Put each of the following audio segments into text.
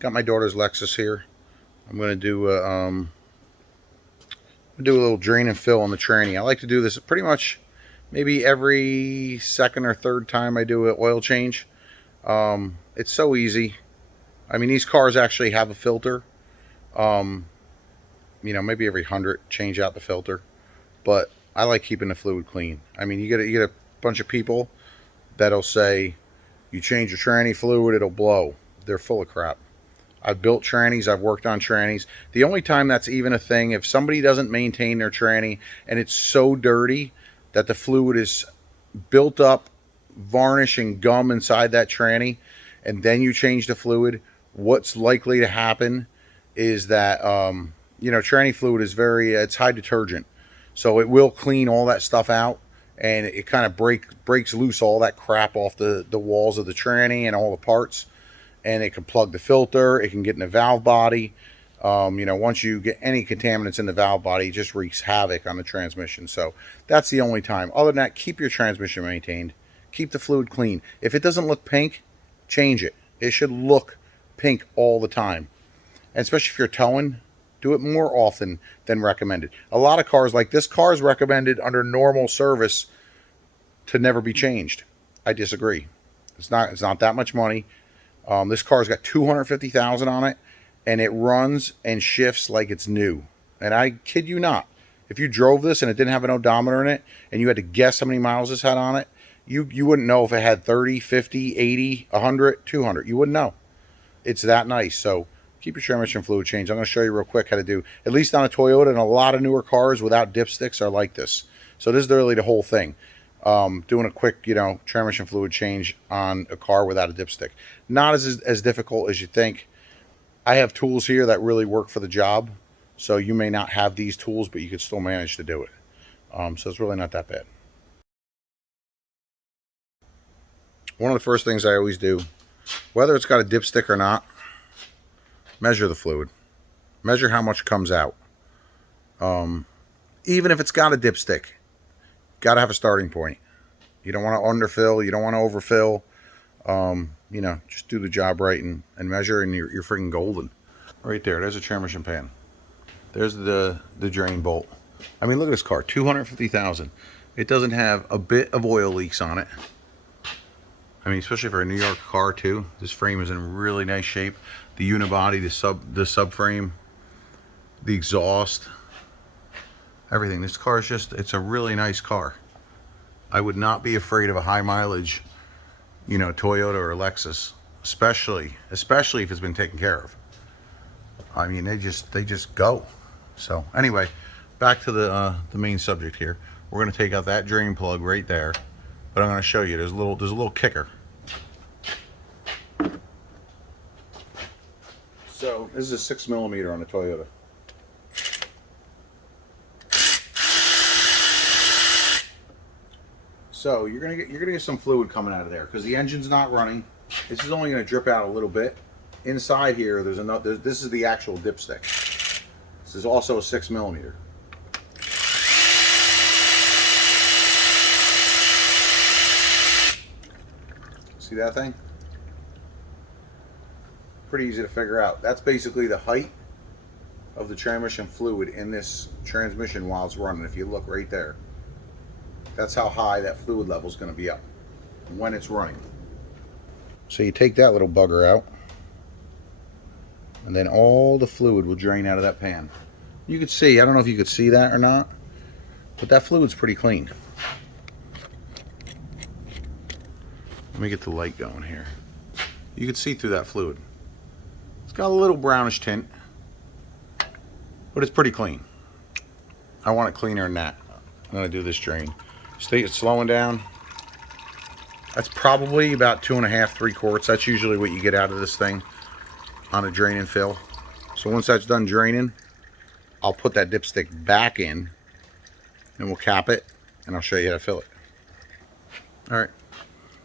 Got my daughter's Lexus here. I'm going to do a little drain and fill on the tranny. I like to do this pretty much maybe every second or third time I do an oil change. It's so easy. I mean, these cars actually have a filter. Um, maybe every 100 change out the filter. But I like keeping the fluid clean. I mean, you get a bunch of people that'll say, you change your tranny fluid, it'll blow. They're full of crap. I've built trannies. I've worked on trannies. The only time that's even a thing, if somebody doesn't maintain their tranny and it's so dirty that the fluid is built up varnish and gum inside that tranny, and then you change the fluid, what's likely to happen is that, tranny fluid is it's high detergent. So it will clean all that stuff out, and it kind of breaks loose all that crap off the walls of the tranny and all the parts, and it can plug the filter. It can get in the valve body. Once you get any contaminants in the valve body, it just wreaks havoc on the transmission. So that's the only time. Other than that, keep your transmission maintained. Keep the fluid clean. If it doesn't look pink, change it. It should look pink all the time. And especially if you're towing, do it more often than recommended. A lot of cars, like this car, is recommended under normal service to never be changed. I disagree. It's not that much money. This car's got 250,000 on it, and it runs and shifts like it's new. And I kid you not, if you drove this and it didn't have an odometer in it, and you had to guess how many miles this had on it, you wouldn't know if it had 30, 50, 80, 100, 200. You wouldn't know. It's that nice. So keep your transmission fluid changed. I'm going to show you real quick how to do, at least on a Toyota, and a lot of newer cars without dipsticks are like this. So this is really the whole thing. Doing a quick, transmission fluid change on a car without a dipstick. Not as difficult as you think. I have tools here that really work for the job. So you may not have these tools, but you could still manage to do it. So it's really not that bad. One of the first things I always do, whether it's got a dipstick or not, measure the fluid. Measure how much comes out. Even if it's got a dipstick, got to have a starting point. You don't want to underfill. You don't want to overfill. Just do the job right and measure, and you're freaking golden. Right there, there's a transmission pan. There's the drain bolt. I mean, look at this car, 250,000. It doesn't have a bit of oil leaks on it. I mean, especially for a New York car too. This frame is in really nice shape. The unibody, the subframe, the exhaust, everything. This car is it's a really nice car. I would not be afraid of a high mileage, Toyota or Lexus, especially if it's been taken care of. I mean, they just go. So anyway, back to the main subject here. We're going to take out that drain plug right there, but I'm going to show you. There's a little kicker. So this is a 6mm on a Toyota. So you're gonna get some fluid coming out of there because the engine's not running. This is only gonna drip out a little bit. Inside here, this is the actual dipstick. This is also a 6mm. See that thing? Pretty easy to figure out. That's basically the height of the transmission fluid in this transmission while it's running. If you look right there, that's how high that fluid level is going to be up when it's running. So you take that little bugger out, and then all the fluid will drain out of that pan. You could see, I don't know if you could see that or not, but that fluid's pretty clean. Let me get the light going here. You can see through that fluid. It's got a little brownish tint, but it's pretty clean. I want it cleaner than that. I'm going to do this drain. Stay slowing down. That's probably about 2.5, 3 quarts. That's usually what you get out of this thing on a drain and fill. So once that's done draining, I'll put that dipstick back in, and we'll cap it, and I'll show you how to fill it. All right,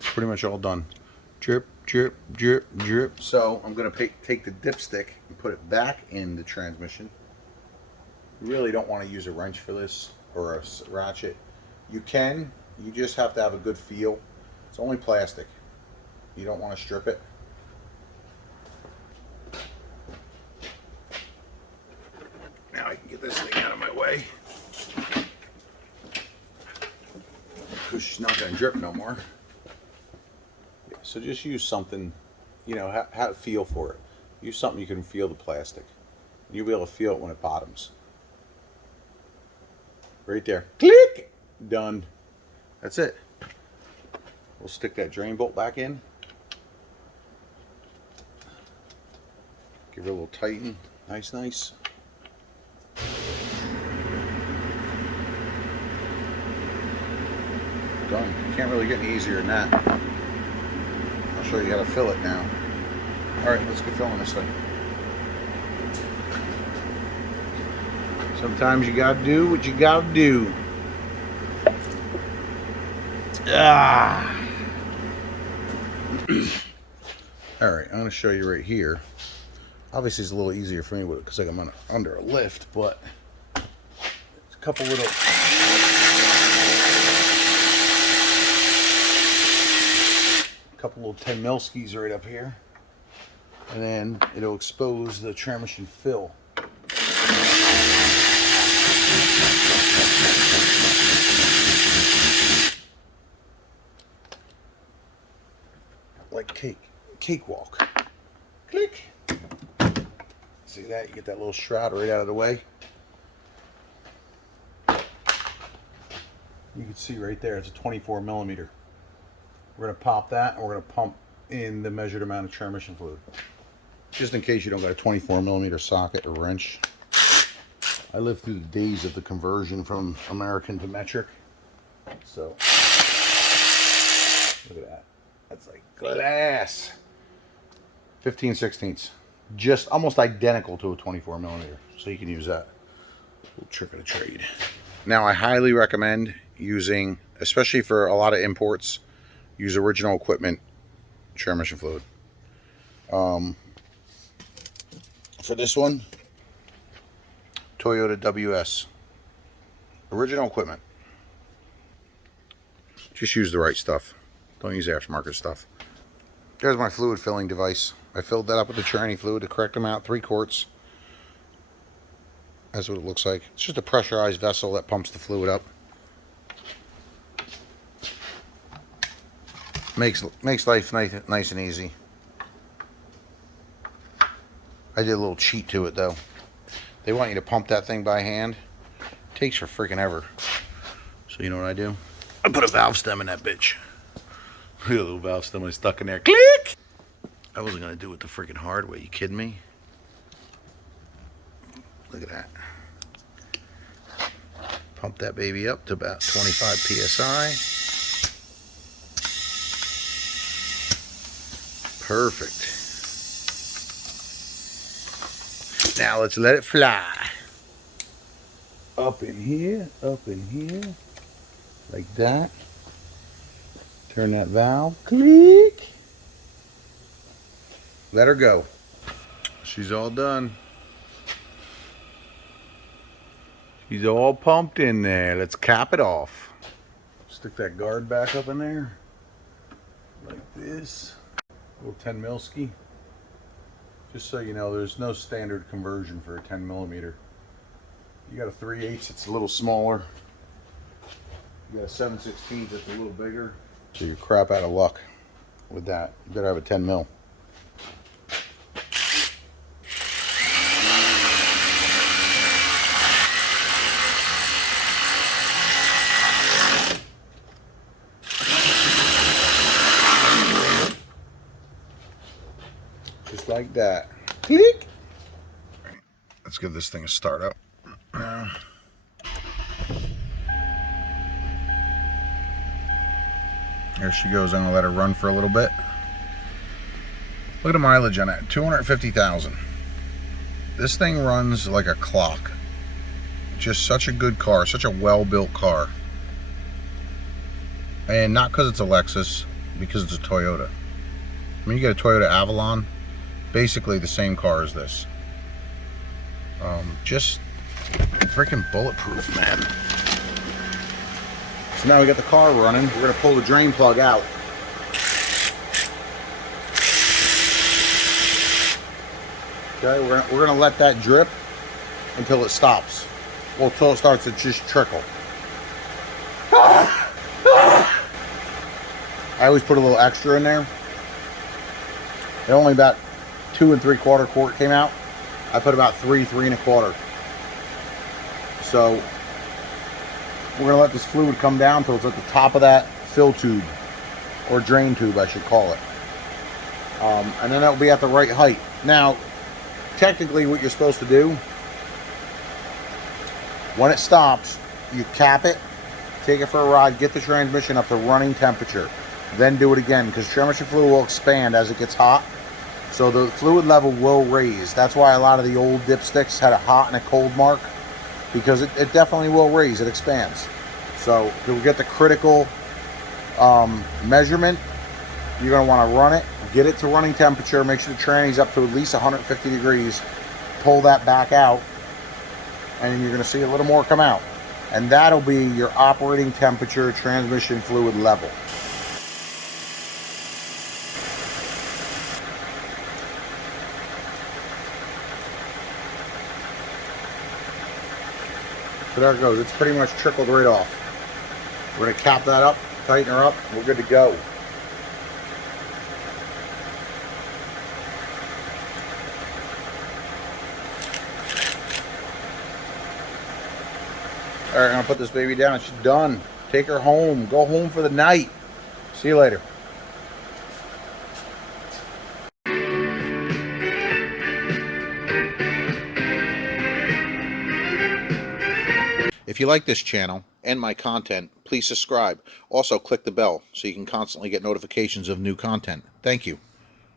pretty much all done. Drip, drip, drip, drip. So I'm going to take the dipstick and put it back in the transmission. You really don't want to use a wrench for this or a ratchet. You can, you just have to have a good feel. It's only plastic. You don't want to strip it. gonna drip no more. Yeah, so just use something, you know, have a feel for it. Use something you can feel the plastic. You'll be able to feel it when it bottoms. Right there. Click! Done. That's it. We'll stick that drain bolt back in. Give it a little tighten. Nice, nice. Done. Can't really get any easier than that. I'll show you how to fill it now. Alright, let's get filling this thing. Sometimes you gotta do what you gotta do. Ah. Alright, I'm gonna show you right here. Obviously it's a little easier for me with it because I'm under a lift, but there's a couple little little 10 mil skis right up here, and then it'll expose the transmission fill. Like cakewalk. Click. See that? You get that little shroud right out of the way. You can see right there, it's a 24 millimeter. We're going to pop that, and we're going to pump in the measured amount of transmission fluid. Just in case you don't got a 24 millimeter socket or wrench. I lived through the days of the conversion from American to metric. So, look at that. That's like glass. 15/16. Just almost identical to a 24 millimeter. So you can use that. Little trick of the trade. Now I highly recommend using, especially for a lot of imports, use original equipment transmission fluid. For this one, Toyota WS. Original equipment. Just use the right stuff. Don't use aftermarket stuff. There's my fluid filling device. I filled that up with the tranny fluid, the correct amount, 3 quarts. That's what it looks like. It's just a pressurized vessel that pumps the fluid up. Makes life nice and easy. I did a little cheat to it though. They want you to pump that thing by hand. It takes for freaking ever. So you know what I do? I put a valve stem in that bitch. Look at the little valve stem I stuck in there. Click! I wasn't gonna do it the freaking hard way. You kidding me? Look at that. Pump that baby up to about 25 psi. Perfect. Now let's let it fly. Up in here, like that. Turn that valve, click. Let her go. She's all done. She's all pumped in there. Let's cap it off. Stick that guard back up in there. Like this. Little 10 mil ski. Just so you know, there's no standard conversion for a 10 millimeter. You got a 3/8, it's a little smaller. You got a 7/16, it's a little bigger. So you're crap out of luck with that. You better have a 10 mil. Just like that. Click. Let's give this thing a start up. There she goes. I'm gonna let her run for a little bit. Look at the mileage on it. 250,000. This thing runs like a clock. Just such a good car, such a well-built car. And not because it's a Lexus, because it's a Toyota. I mean, you get a Toyota Avalon, basically the same car as this. Just freaking bulletproof, man. So now we got the car running. We're gonna pull the drain plug out. Okay, we're gonna let that drip until it stops. Well, until it starts to just trickle. I always put a little extra in there. It only about 2 3/4 quart came out. I put about 3 1/4. So we're gonna let this fluid come down until it's at the top of that fill tube, or drain tube I should call it. And then it'll be at the right height. Now, technically what you're supposed to do, when it stops, you cap it, take it for a ride, get the transmission up to running temperature, then do it again, because transmission fluid will expand as it gets hot. So the fluid level will raise. That's why a lot of the old dipsticks had a hot and a cold mark, because it definitely will raise, it expands. So to get the critical measurement, you're going to want to run it, get it to running temperature, make sure the tranny's up to at least 150 degrees, pull that back out, and you're going to see a little more come out. And that'll be your operating temperature transmission fluid level. So there it goes. It's pretty much trickled right off. We're going to cap that up, tighten her up, and we're good to go. Alright, I'm going to put this baby down. She's done. Take her home. Go home for the night. See you later. If you like this channel and my content, please subscribe. Also, click the bell so you can constantly get notifications of new content. Thank you.